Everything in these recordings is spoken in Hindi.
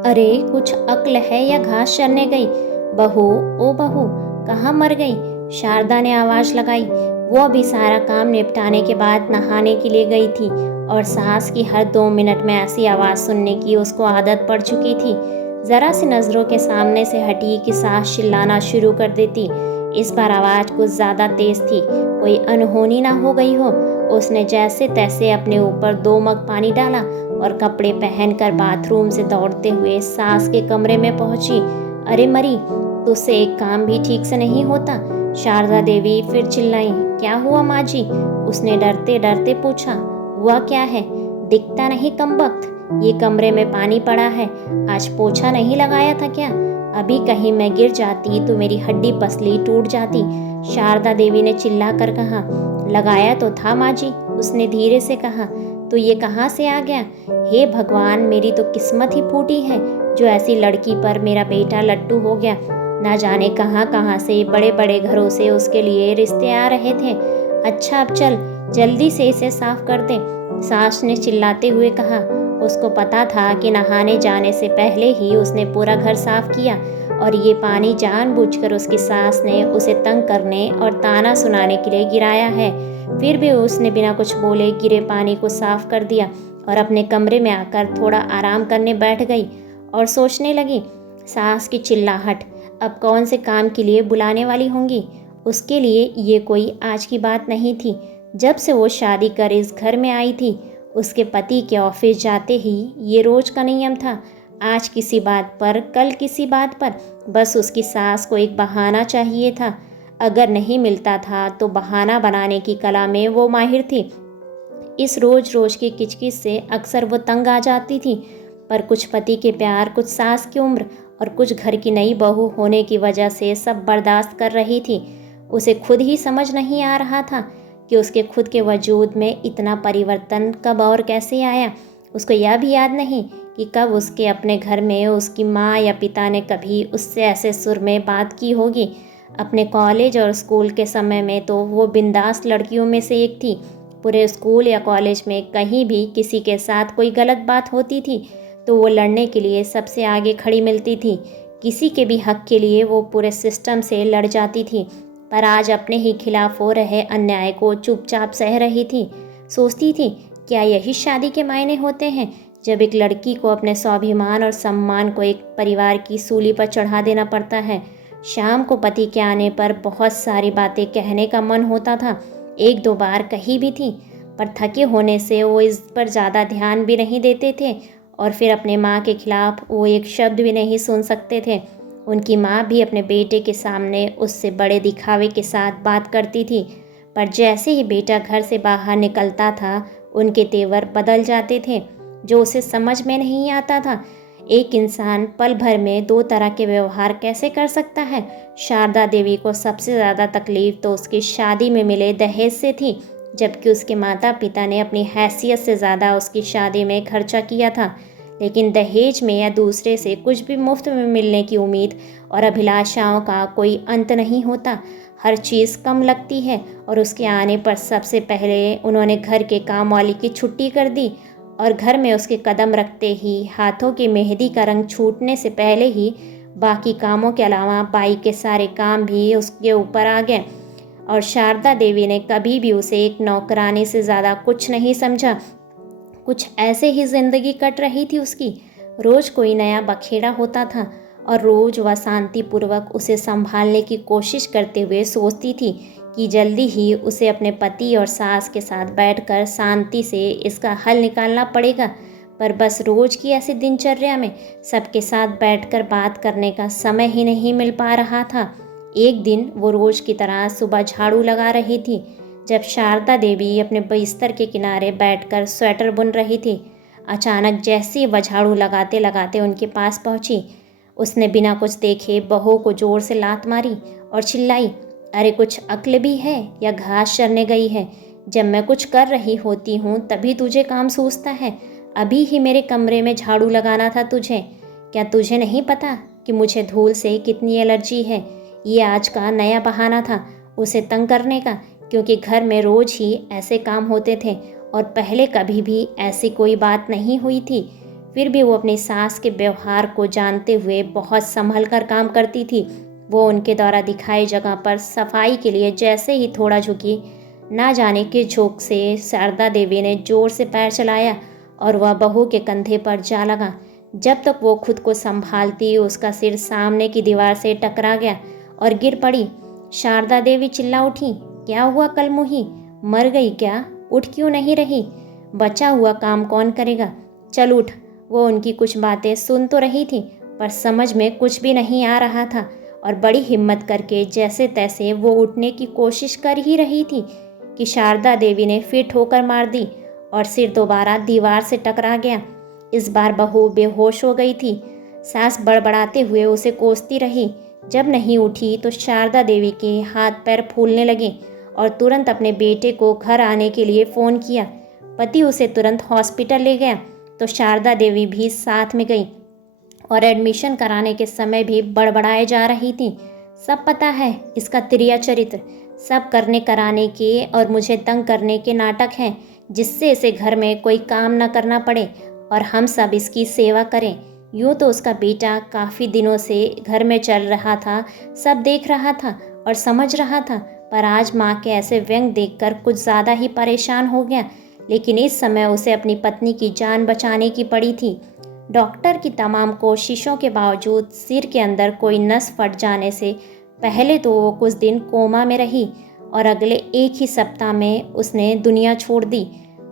अरे कुछ अक्ल है या घास चरने गई? बहू, ओ बहू, कहाँ मर गई? शारदा ने आवाज लगाई। वो अभी सारा काम निपटाने के बाद नहाने के लिए गई थी और सास की हर 2 मिनट में ऐसी आवाज सुनने की उसको आदत पड़ चुकी थी। जरा सी नजरों के सामने से हटी कि सास चिल्लाना शुरू कर देती। इस बार आवाज कुछ ज्यादा तेज थी, कोई अनहोनी ना हो गई हो। उसने जैसे तैसे अपने ऊपर 2 मग पानी डाला और कपड़े पहनकर बाथरूम से दौड़ते हुए सास के कमरे में पहुंची। अरे मरी, तुझसे एक काम भी ठीक से नहीं होता? शारदा देवी फिर चिल्लाई। क्या हुआ माँ जी? उसने डरते डरते पूछा। हुआ क्या है? दिखता नहीं कमबख्त, ये कमरे में पानी पड़ा है। आज पोछा नहीं लगाया था क्या? अभी कहीं मैं गिर जाती तो मेरी हड्डी पसली टूट जाती। शारदा देवी ने चिल्ला कर कहा। लगाया तो था माँ जी, उसने धीरे से कहा। तो ये कहाँ से आ गया? हे भगवान, मेरी तो किस्मत ही फूटी है जो ऐसी लड़की पर मेरा बेटा लट्टू हो गया। ना जाने कहाँ कहाँ से बड़े बड़े घरों से उसके लिए रिश्ते आ रहे थे। अच्छा अब चल, जल्दी से इसे साफ कर दे, सास ने चिल्लाते हुए कहा। उसको पता था कि नहाने जाने से पहले ही उसने पूरा घर साफ किया और ये पानी जानबूझकर उसकी सास ने उसे तंग करने और ताना सुनाने के लिए गिराया है। फिर भी उसने बिना कुछ बोले गिरे पानी को साफ कर दिया और अपने कमरे में आकर थोड़ा आराम करने बैठ गई और सोचने लगी। सास की चिल्लाहट अब कौन से काम के लिए बुलाने वाली होंगी? उसके लिए ये कोई आज की बात नहीं थी। जब से वो शादी कर इस घर में आई थी, उसके पति के ऑफिस जाते ही ये रोज का नियम था। आज किसी बात पर, कल किसी बात पर, बस उसकी सास को एक बहाना चाहिए था। अगर नहीं मिलता था तो बहाना बनाने की कला में वो माहिर थी। इस रोज रोज की किचकिच से अक्सर वो तंग आ जाती थी, पर कुछ पति के प्यार, कुछ सास की उम्र और कुछ घर की नई बहू होने की वजह से सब बर्दाश्त कर रही थी। उसे खुद ही समझ नहीं आ रहा था कि उसके खुद के वजूद में इतना परिवर्तन कब और कैसे आया। उसको यह भी याद नहीं कि कब उसके अपने घर में उसकी माँ या पिता ने कभी उससे ऐसे सुर में बात की होगी। अपने कॉलेज और स्कूल के समय में तो वो बिंदास लड़कियों में से एक थी। पूरे स्कूल या कॉलेज में कहीं भी किसी के साथ कोई गलत बात होती थी तो वो लड़ने के लिए सबसे आगे खड़ी मिलती थी। किसी के भी हक के लिए वो पूरे सिस्टम से लड़ जाती थी। पर आज अपने ही खिलाफ हो रहे अन्याय को चुपचाप सह रही थी। सोचती थी, क्या यही शादी के मायने होते हैं, जब एक लड़की को अपने स्वाभिमान और सम्मान को एक परिवार की सूली पर चढ़ा देना पड़ता है। शाम को पति के आने पर बहुत सारी बातें कहने का मन होता था। 1-2 बार कही भी थी, पर थके होने से वो इस पर ज़्यादा ध्यान भी नहीं देते थे और फिर अपने माँ के खिलाफ वो एक शब्द भी नहीं सुन सकते थे। उनकी माँ भी अपने बेटे के सामने उससे बड़े दिखावे के साथ बात करती थी, पर जैसे ही बेटा घर से बाहर निकलता था उनके तेवर बदल जाते थे, जो उसे समझ में नहीं आता था। एक इंसान पल भर में 2 तरह के व्यवहार कैसे कर सकता है? शारदा देवी को सबसे ज़्यादा तकलीफ तो उसकी शादी में मिले दहेज से थी, जबकि उसके माता पिता ने अपनी हैसियत से ज़्यादा उसकी शादी में खर्चा किया था। लेकिन दहेज में या दूसरे से कुछ भी मुफ्त में मिलने की उम्मीद और अभिलाषाओं का कोई अंत नहीं होता। हर चीज़ कम लगती है और उसके आने पर सबसे पहले उन्होंने घर के काम वाली की छुट्टी कर दी और घर में उसके कदम रखते ही हाथों की मेहंदी का रंग छूटने से पहले ही बाकी कामों के अलावा बाई के सारे काम भी उसके ऊपर आ गए। और शारदा देवी ने कभी भी उसे एक नौकरानी से ज़्यादा कुछ नहीं समझा। कुछ ऐसे ही जिंदगी कट रही थी उसकी। रोज कोई नया बखेड़ा होता था और रोज वह शांतिपूर्वक उसे संभालने की कोशिश करते हुए सोचती थी कि जल्दी ही उसे अपने पति और सास के साथ बैठकर शांति से इसका हल निकालना पड़ेगा। पर बस रोज की ऐसी दिनचर्या में सबके साथ बैठकर बात करने का समय ही नहीं मिल पा रहा था। एक दिन वो रोज की तरह सुबह झाड़ू लगा रही थी, जब शारदा देवी अपने बिस्तर के किनारे बैठकर स्वेटर बुन रही थी। अचानक जैसे वह झाड़ू लगाते लगाते उनके पास पहुंची, उसने बिना कुछ देखे बहू को जोर से लात मारी और चिल्लाई। अरे कुछ अक्ल भी है या घास चरने गई है? जब मैं कुछ कर रही होती हूँ तभी तुझे काम सूझता है। अभी ही मेरे कमरे में झाड़ू लगाना था तुझे। क्या तुझे नहीं पता कि मुझे धूल से कितनी एलर्जी है? ये आज का नया बहाना था उसे तंग करने का, क्योंकि घर में रोज ही ऐसे काम होते थे और पहले कभी भी ऐसी कोई बात नहीं हुई थी। फिर भी वो अपनी सास के व्यवहार को जानते हुए बहुत संभल कर काम करती थी। वो उनके द्वारा दिखाई जगह पर सफाई के लिए जैसे ही थोड़ा झुकी, ना जाने किस झोंक से शारदा देवी ने जोर से पैर चलाया और वह बहू के कंधे पर जा लगा। जब तक वो खुद को संभालती, उसका सिर सामने की दीवार से टकरा गया और गिर पड़ी। शारदा देवी चिल्ला उठी, क्या हुआ कलमुही, मर गई क्या? उठ क्यों नहीं रही? बचा हुआ काम कौन करेगा? चल उठ। वो उनकी कुछ बातें सुन तो रही थी, पर समझ में कुछ भी नहीं आ रहा था और बड़ी हिम्मत करके जैसे तैसे वो उठने की कोशिश कर ही रही थी कि शारदा देवी ने फिर ठोकर मार दी और सिर दोबारा दीवार से टकरा गया। इस बार बहू बेहोश हो गई थी। सास बड़बड़ाते हुए उसे कोसती रही। जब नहीं उठी तो शारदा देवी के हाथ पैर फूलने लगे और तुरंत अपने बेटे को घर आने के लिए फ़ोन किया। पति उसे तुरंत हॉस्पिटल ले गया तो शारदा देवी भी साथ में गई और एडमिशन कराने के समय भी बड़बड़ाए जा रही थी। सब पता है इसका तिरिया चरित्र, सब करने कराने के और मुझे तंग करने के नाटक हैं, जिससे इसे घर में कोई काम न करना पड़े और हम सब इसकी सेवा करें। यूँ तो उसका बेटा काफ़ी दिनों से घर में चल रहा था, सब देख रहा था और समझ रहा था, पर आज माँ के ऐसे व्यंग देखकर कुछ ज़्यादा ही परेशान हो गया। लेकिन इस समय उसे अपनी पत्नी की जान बचाने की पड़ी थी। डॉक्टर की तमाम कोशिशों के बावजूद सिर के अंदर कोई नस फट जाने से पहले तो वो कुछ दिन कोमा में रही और अगले एक ही सप्ताह में उसने दुनिया छोड़ दी।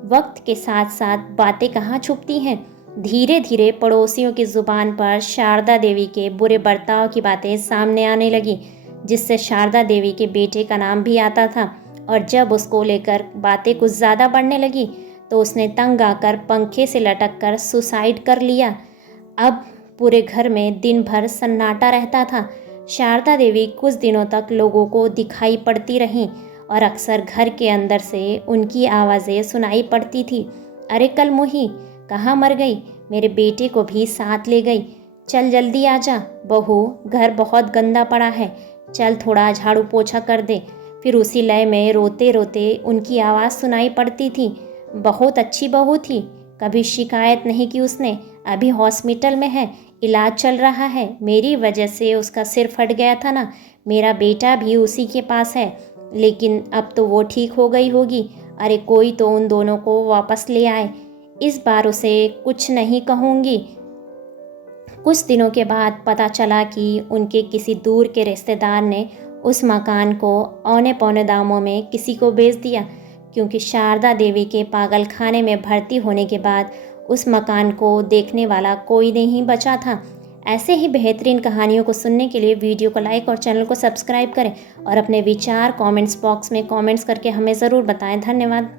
वक्त के साथ साथ बातें कहाँ छुपती हैं। धीरे धीरे पड़ोसियों की ज़ुबान पर शारदा देवी के बुरे बर्ताव की बातें सामने आने लगी, जिससे शारदा देवी के बेटे का नाम भी आता था। और जब उसको लेकर बातें कुछ ज़्यादा बढ़ने लगी तो उसने तंग आकर पंखे से लटक कर सुसाइड कर लिया। अब पूरे घर में दिन भर सन्नाटा रहता था। शारदा देवी कुछ दिनों तक लोगों को दिखाई पड़ती रहीं और अक्सर घर के अंदर से उनकी आवाज़ें सुनाई पड़ती थी। अरे कलमुही, कहाँ मर गई? मेरे बेटे को भी साथ ले गई। चल जल्दी आजा बहू, घर बहुत गंदा पड़ा है, चल थोड़ा झाड़ू पोछा कर दे। फिर उसी लय में रोते रोते उनकी आवाज़ सुनाई पड़ती थी। बहुत अच्छी बहू थी, कभी शिकायत नहीं की उसने। अभी हॉस्पिटल में है, इलाज चल रहा है। मेरी वजह से उसका सिर फट गया था ना, मेरा बेटा भी उसी के पास है, लेकिन अब तो वो ठीक हो गई होगी। अरे कोई तो उन दोनों को वापस ले आए। इस बार उसे कुछ नहीं कहूँगी। कुछ दिनों के बाद पता चला कि उनके किसी दूर के रिश्तेदार ने उस मकान को औने पौने दामों में किसी को बेच दिया, क्योंकि शारदा देवी के पागल खाने में भर्ती होने के बाद उस मकान को देखने वाला कोई नहीं बचा था। ऐसे ही बेहतरीन कहानियों को सुनने के लिए वीडियो को लाइक और चैनल को सब्सक्राइब करें और अपने विचार कमेंट्स बॉक्स में कमेंट्स करके हमें ज़रूर बताएं। धन्यवाद।